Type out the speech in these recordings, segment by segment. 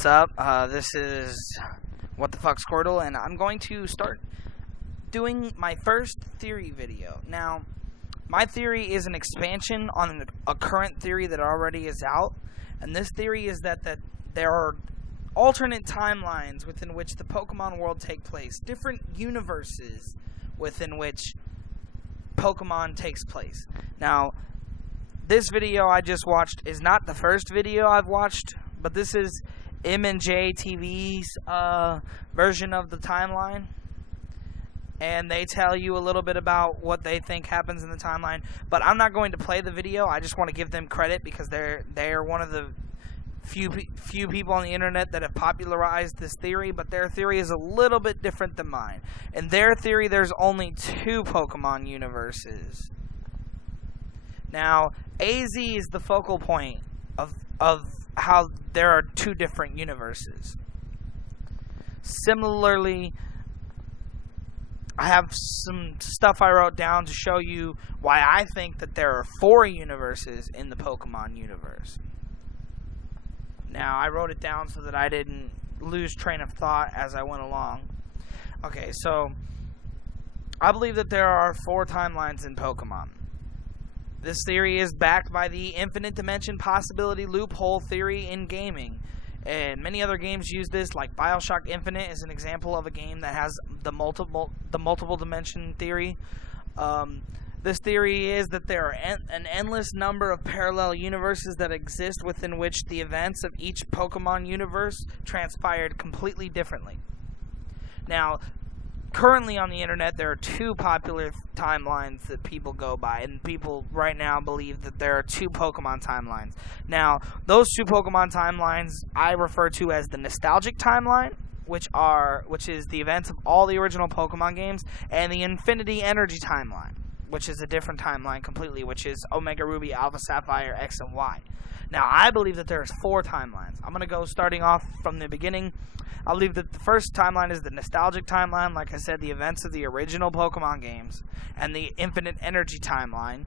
What's up? This is What the Fuck Squirtle, and I'm going to start doing my first theory video. Now, my theory is an expansion on a current theory that already is out, and this theory is that there are alternate timelines within which the Pokemon world take place, different universes within which Pokemon takes place. Now, this video I just watched is not the first video I've watched, but this is M&J TV's version of the timeline, and they tell you a little bit about what they think happens in the timeline. But I'm not going to play the video. I just want to give them credit because they're one of the few people on the internet that have popularized this theory. But their theory is a little bit different than mine. In their theory, there's only 2 Pokemon universes. Now, AZ is the focal point of how there are 2 different universes. Similarly, I have some stuff I wrote down to show you why I think that there are 4 universes in the Pokemon universe. Now, I wrote it down so that I didn't lose train of thought as I went along. Okay, so I believe that there are 4 timelines in Pokemon. This theory is backed by the infinite dimension possibility loophole theory in gaming. And many other games use this, like BioShock Infinite is an example of a game that has the multiple dimension theory. This theory is that there are an endless number of parallel universes that exist within which the events of each Pokemon universe transpired completely differently. Now, currently on the internet, there are 2 popular timelines that people go by, and people right now believe that there are 2 Pokemon timelines. Now, those 2 Pokemon timelines I refer to as the nostalgic timeline, which is the events of all the original Pokemon games, and the Infinity Energy timeline, which is a different timeline completely, which is Omega Ruby, Alpha Sapphire, X, and Y. Now, I believe that there's 4 timelines. I'm going to go starting off from the beginning. I believe that the first timeline is the nostalgic timeline, like I said, the events of the original Pokemon games, and the infinite energy timeline.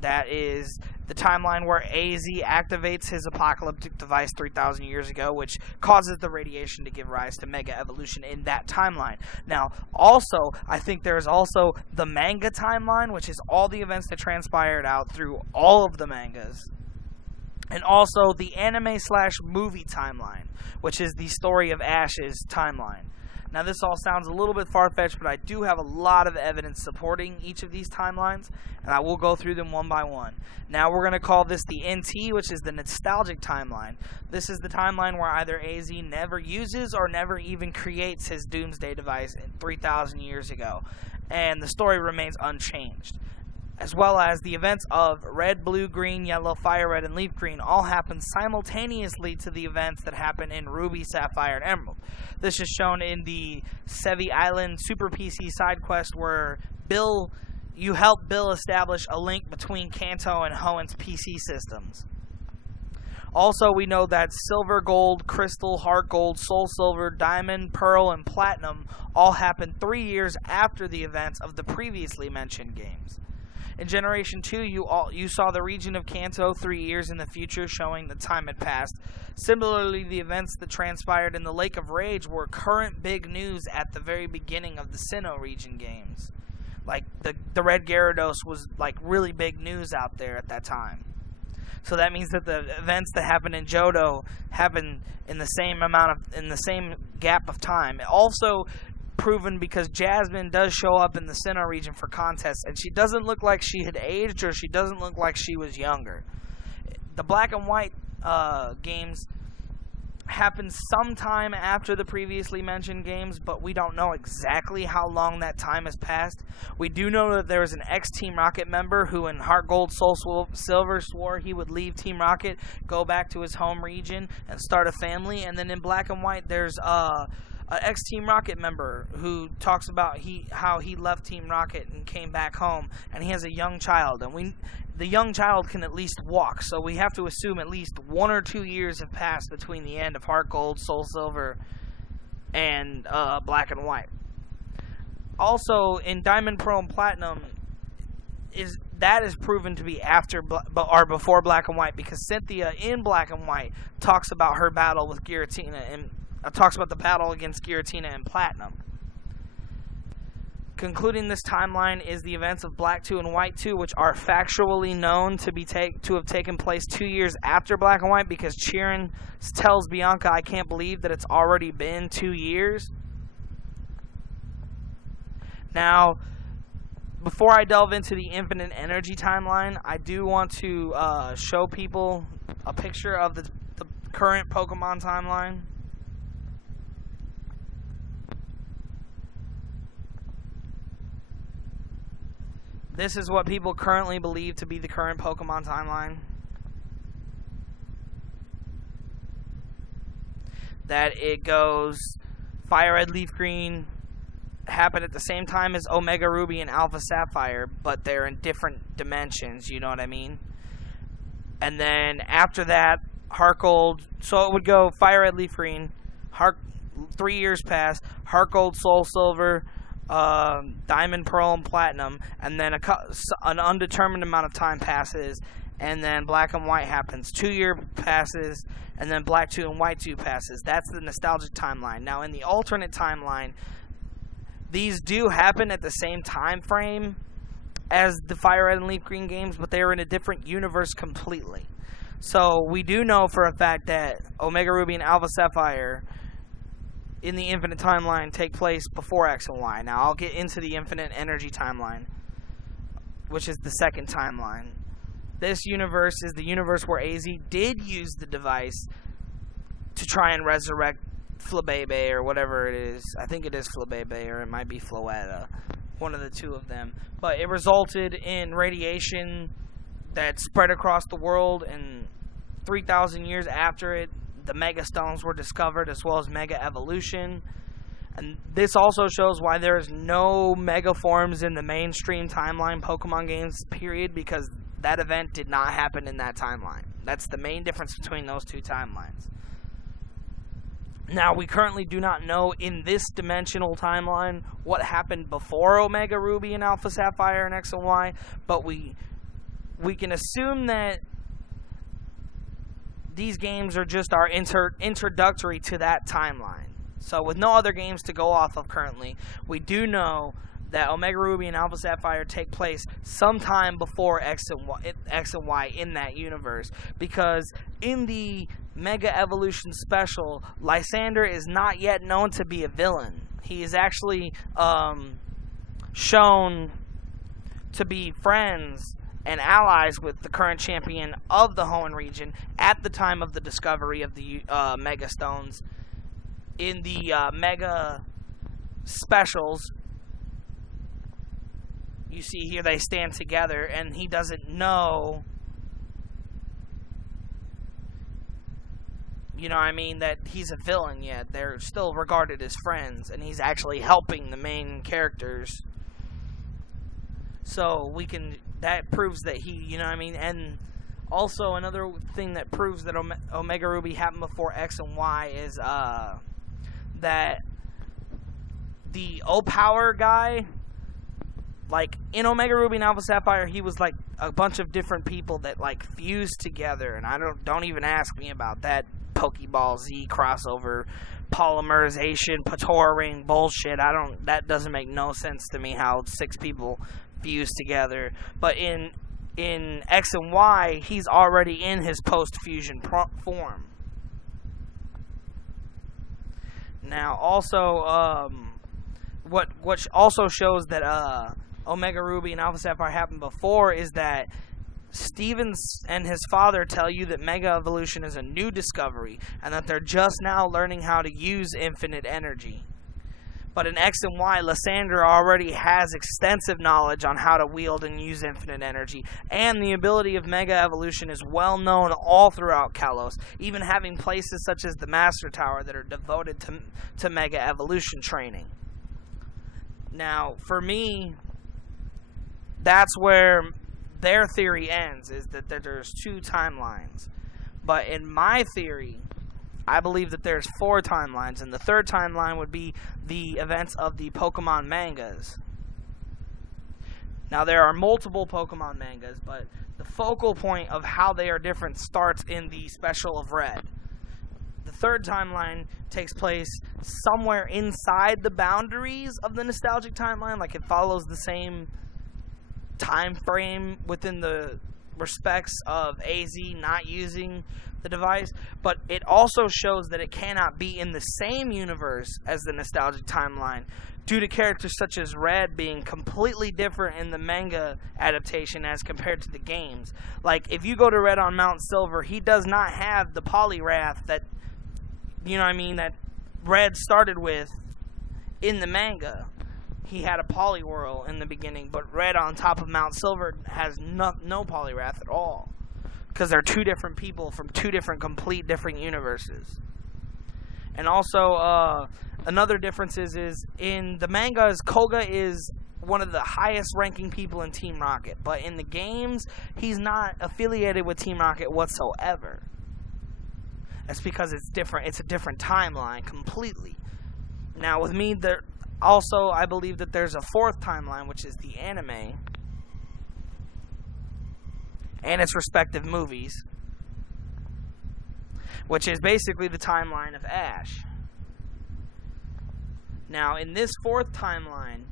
That is the timeline where AZ activates his apocalyptic device 3,000 years ago, which causes the radiation to give rise to Mega Evolution in that timeline. Now, also, I think there's also the manga timeline, which is all the events that transpired out through all of the mangas. And also the anime/movie timeline, which is the story of Ash's timeline. Now, this all sounds a little bit far-fetched, but I do have a lot of evidence supporting each of these timelines, and I will go through them one by one. Now, we're going to call this the NT, which is the nostalgic timeline. This is the timeline where either AZ never uses or never even creates his Doomsday device 3,000 years ago, and the story remains unchanged. As well as the events of Red, Blue, Green, Yellow, Fire Red, and Leaf Green all happen simultaneously to the events that happen in Ruby, Sapphire, and Emerald. This is shown in the Sevi Island Super PC side quest where you help Bill establish a link between Kanto and Hoenn's PC systems. Also, we know that Silver, Gold, Crystal, Heart Gold, Soul Silver, Diamond, Pearl, and Platinum all happened 3 years after the events of the previously mentioned games. In Generation 2, you saw the region of Kanto 3 years in the future, showing that time had passed. Similarly, the events that transpired in the Lake of Rage were current big news at the very beginning of the Sinnoh region games. Like, the Red Gyarados was, like, really big news out there at that time. So that means that the events that happened in Johto happened in the same gap of time. Also proven because Jasmine does show up in the Sinnoh region for contests, and she doesn't look like she had aged, or she doesn't look like she was younger. The Black and White games happened sometime after the previously mentioned games, but we don't know exactly how long that time has passed. We do know that there was an ex-Team Rocket member who in Heart Gold, Soul Silver swore he would leave Team Rocket, go back to his home region, and start a family. And then in Black and White, there's an ex-Team Rocket member who talks about how he left Team Rocket and came back home, and he has a young child, and the young child can at least walk, so we have to assume at least 1 or 2 years have passed between the end of Heart Gold, Soul Silver, and Black and White. Also, in Diamond, Pearl, and Platinum, that is proven to be after or before Black and White, because Cynthia in Black and White talks about her battle with Giratina and talks about the battle against Giratina and Platinum. Concluding this timeline is the events of Black 2 and White 2, which are factually known to have taken place 2 years after Black and White, because Chiron tells Bianca, I can't believe that it's already been 2 years. Now, before I delve into the infinite energy timeline, I do want to show people a picture of the current Pokemon timeline. This is what people currently believe to be the current Pokemon timeline. That it goes Fire Red, Leaf Green happen at the same time as Omega Ruby and Alpha Sapphire, but they're in different dimensions, you know what I mean? And then after that, Heart Gold, so it would go Fire Red, Leaf Green, 3 years pass, Heart Gold, Soul Silver, Diamond, Pearl, and Platinum, and then an undetermined amount of time passes, and then Black and White happens. 2 year passes, and then Black 2 and White 2 passes. That's the nostalgic timeline. Now, in the alternate timeline, these do happen at the same time frame as the Fire Red and Leaf Green games, but they are in a different universe completely. So we do know for a fact that Omega Ruby and Alpha Sapphire in the infinite timeline take place before X and Y. Now, I'll get into the infinite energy timeline, which is the second timeline. This universe is the universe where AZ did use the device to try and resurrect Flabebe, or whatever it is. I think it is Flabebe, or it might be Floetta. One of the two of them. But it resulted in radiation that spread across the world, and 3,000 years after it, the Mega Stones were discovered, as well as Mega Evolution. And this also shows why there is no Mega Forms in the mainstream timeline Pokemon games, period, because that event did not happen in that timeline. That's the main difference between those two timelines. Now, we currently do not know in this dimensional timeline what happened before Omega Ruby and Alpha Sapphire and X and Y, but we can assume that these games are just our introductory to that timeline. So with no other games to go off of currently, we do know that Omega Ruby and Alpha Sapphire take place sometime before X and Y in that universe. Because in the Mega Evolution Special, Lysander is not yet known to be a villain. He is actually shown to be friends and allies with the current champion of the Hoenn region at the time of the discovery of the Mega Stones. In the Mega Specials, you see here they stand together, and he doesn't know, you know what I mean, that he's a villain yet. They're still regarded as friends, and he's actually helping the main characters. So that proves that he, you know what I mean, and also another thing that proves that Omega Ruby happened before X and Y is that the O-Power guy, like in Omega Ruby and Alpha Sapphire, he was like a bunch of different people that like fused together, and don't even ask me about that Pokeball Z crossover polymerization Patora ring bullshit. That doesn't make no sense to me how 6 people fused together. But in X and Y, he's already in his post-fusion form. Now, also, what also shows that Omega Ruby and Alpha Sapphire happened before is that Stevens and his father tell you that Mega Evolution is a new discovery, and that they're just now learning how to use infinite energy. But in X and Y, Lysander already has extensive knowledge on how to wield and use infinite energy, and the ability of Mega Evolution is well known all throughout Kalos, even having places such as the Master Tower that are devoted to Mega Evolution training. Now, for me, that's where their theory ends, is that there's 2 timelines. But in my theory, I believe that there's 4 timelines, and the third timeline would be the events of the Pokemon mangas. Now, there are multiple Pokemon mangas, but the focal point of how they are different starts in the Special of Red. The third timeline takes place somewhere inside the boundaries of the nostalgic timeline. Like, it follows the same time frame within the respects of AZ not using the device, but it also shows that it cannot be in the same universe as the nostalgic timeline due to characters such as Red being completely different in the manga adaptation as compared to the games. Like, if you go to Red on Mount Silver, he does not have the Poliwrath that, you know what I mean, that Red started with in the manga. He had a Poliwhirl in the beginning, but Red on top of Mount Silver has no Poliwrath at all. Because they're two different people from two complete different universes. And also, another difference is in the mangas, Koga is one of the highest ranking people in Team Rocket. But in the games, he's not affiliated with Team Rocket whatsoever. That's because it's different. It's a different timeline completely. Now, with me, also, I believe that there's a fourth timeline, which is the anime and its respective movies, which is basically the timeline of Ash. Now, in this fourth timeline,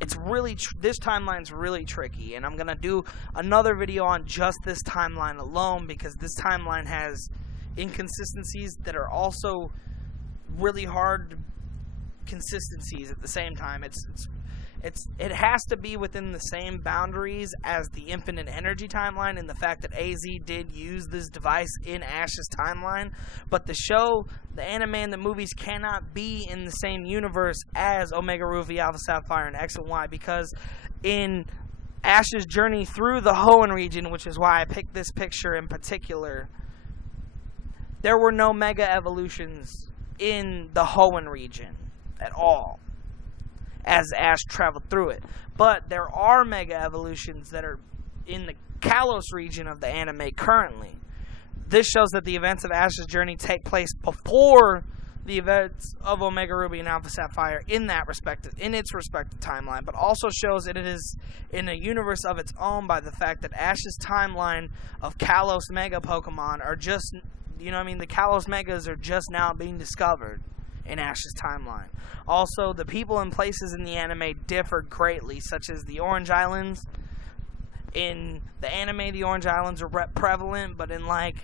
this timeline's really tricky, and I'm gonna do another video on just this timeline alone because this timeline has inconsistencies that are also really hard consistencies at the same time. It has to be within the same boundaries as the Infinite Energy timeline, and the fact that AZ did use this device in Ash's timeline, but the show, the anime, and the movies cannot be in the same universe as Omega Ruby, Alpha Sapphire, and X and Y, because in Ash's journey through the Hoenn region, which is why I picked this picture in particular, there were no Mega Evolutions in the Hoenn region at all as Ash traveled through it. But there are Mega Evolutions that are in the Kalos region of the anime currently. This shows that the events of Ash's journey take place before the events of Omega Ruby and Alpha Sapphire in its respective timeline, but also shows that it is in a universe of its own by the fact that Ash's timeline of Kalos Mega Pokemon are just, you know what I mean, the Kalos Megas are just now being discovered in Ash's timeline. Also, the people and places in the anime differed greatly, such as the Orange Islands. In the anime, the Orange Islands are prevalent, but in like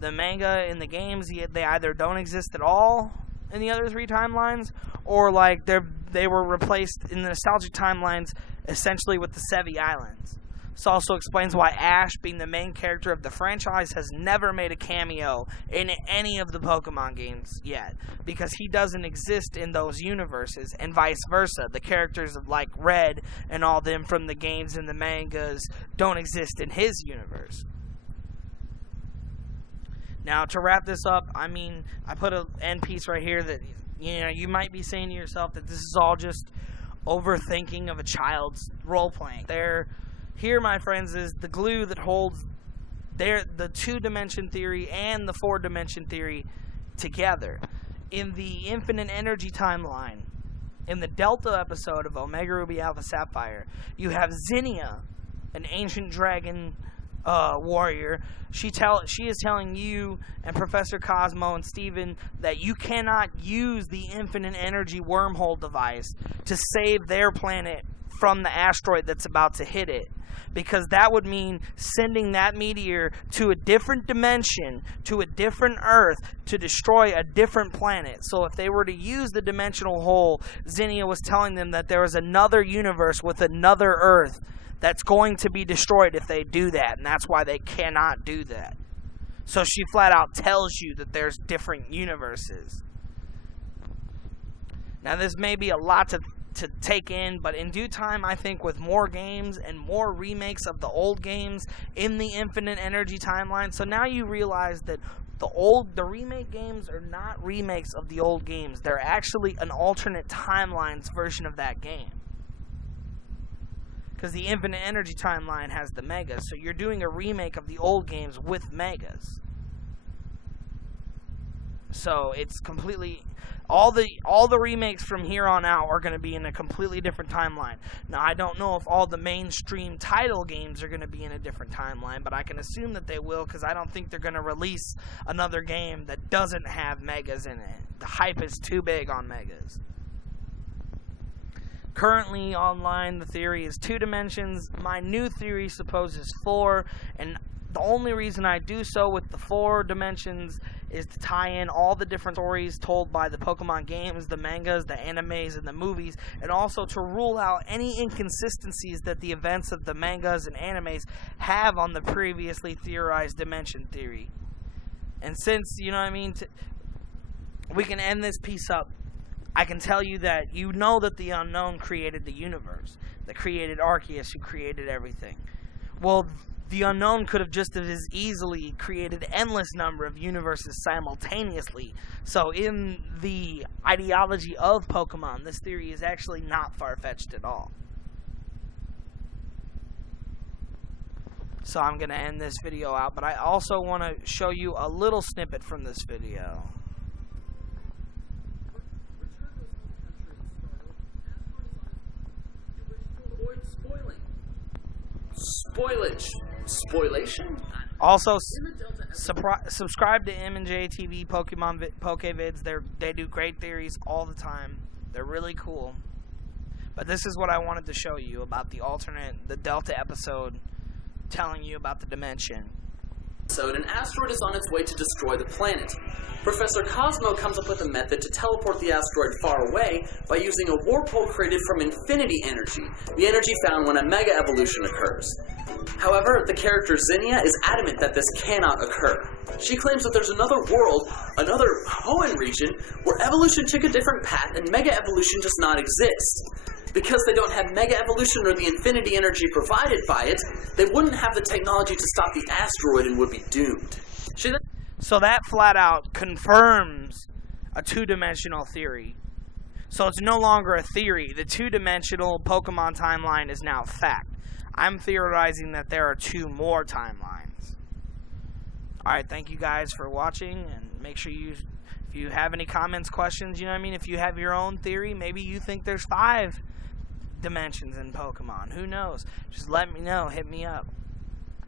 the manga, in the games, they either don't exist at all in the other three timelines, or like they were replaced in the nostalgic timelines essentially with the Sevi Islands. This also explains why Ash, being the main character of the franchise, has never made a cameo in any of the Pokemon games yet, because he doesn't exist in those universes, and vice versa. The characters of like Red and all them from the games and the mangas don't exist in his universe. Now, to wrap this up, I mean, I put an end piece right here that, you know, you might be saying to yourself that this is all just overthinking of a child's role-playing. Here, my friends, is the glue that holds the two-dimension theory and the four-dimension theory together. In the Infinite Energy timeline, in the Delta episode of Omega Ruby Alpha Sapphire, you have Zinnia, an ancient dragon warrior. She is telling you and Professor Cosmo and Steven that you cannot use the Infinite Energy wormhole device to save their planet from the asteroid that's about to hit it, because that would mean sending that meteor to a different dimension, to a different Earth, to destroy a different planet. So if they were to use the dimensional hole, Zinnia was telling them that there is another universe with another Earth that's going to be destroyed if they do that, and that's why they cannot do that. So she flat out tells you that there's different universes. Now, this may be a lot to take in, but in due time, I think with more games and more remakes of the old games in the Infinite Energy timeline, so now you realize that the remake games are not remakes of the old games. They're actually an alternate timelines version of that game. Because the Infinite Energy timeline has the Megas, so you're doing a remake of the old games with Megas. So it's completely, all the remakes from here on out are going to be in a completely different timeline. Now, I don't know if all the mainstream title games are going to be in a different timeline, but I can assume that they will, because I don't think they're going to release another game that doesn't have megas in it. The hype is too big on megas. Currently online, the theory is 2 dimensions. My new theory supposes 4, and the only reason I do so with the 4 dimensions is to tie in all the different stories told by the Pokemon games, the mangas, the animes, and the movies, and also to rule out any inconsistencies that the events of the mangas and animes have on the previously theorized dimension theory. And since, you know what I mean, we can end this piece up. I can tell you that you know that the unknown created the universe, that created Arceus, who created everything. Well, the unknown could have just as easily created an endless number of universes simultaneously. So in the ideology of Pokemon, this theory is actually not far-fetched at all. So I'm going to end this video out, but I also want to show you a little snippet from this video. Spoilage. Spoilation? Also, subscribe to M&J TV Pokemon Pokevids. They do great theories all the time. They're really cool. But this is what I wanted to show you about the Delta episode, telling you about the dimension. An asteroid is on its way to destroy the planet. Professor Cosmo comes up with a method to teleport the asteroid far away by using a warp hole created from infinity energy, the energy found when a mega evolution occurs. However, the character Zinnia is adamant that this cannot occur. She claims that there's another world, another Hoenn region, where evolution took a different path and mega evolution does not exist. Because they don't have mega evolution or the infinity energy provided by it, they wouldn't have the technology to stop the asteroid and would be doomed. So that flat out confirms a 2-dimensional theory. So it's no longer a theory. The 2-dimensional Pokemon timeline is now fact. I'm theorizing that there are 2 more timelines. Alright, thank you guys for watching, and make sure if you have any comments, questions, you know what I mean? If you have your own theory, maybe you think there's 5 dimensions in Pokemon. Who knows? Just let me know. Hit me up.